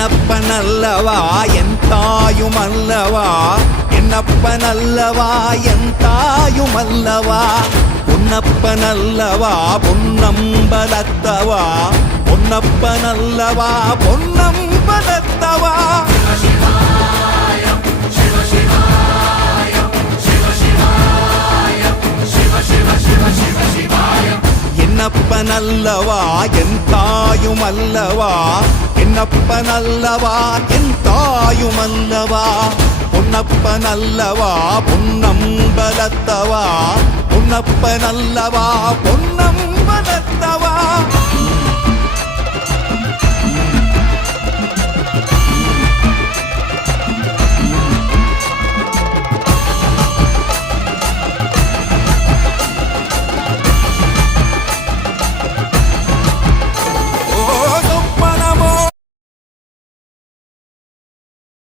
என்னப்பனல்லவா என் தாயுமல்லவா, என்னப்பனல்லவா என் தாயுமல்லவா, பொன்னப்பனல்லவா பொன்னம்பலத்தவா, பொன்னப்பனல்லவா பொன்னம்பலத்தவா. என்னப்பனல்லவா என் தாயுமல்லவா, என்னப்பனல்லவா என் தாயுமல்லவா, பொன்னப்பனல்லவா பொன்னம்பலத்தவா, பொன்னப்பனல்லவா பொன்னம்பலத்தவா.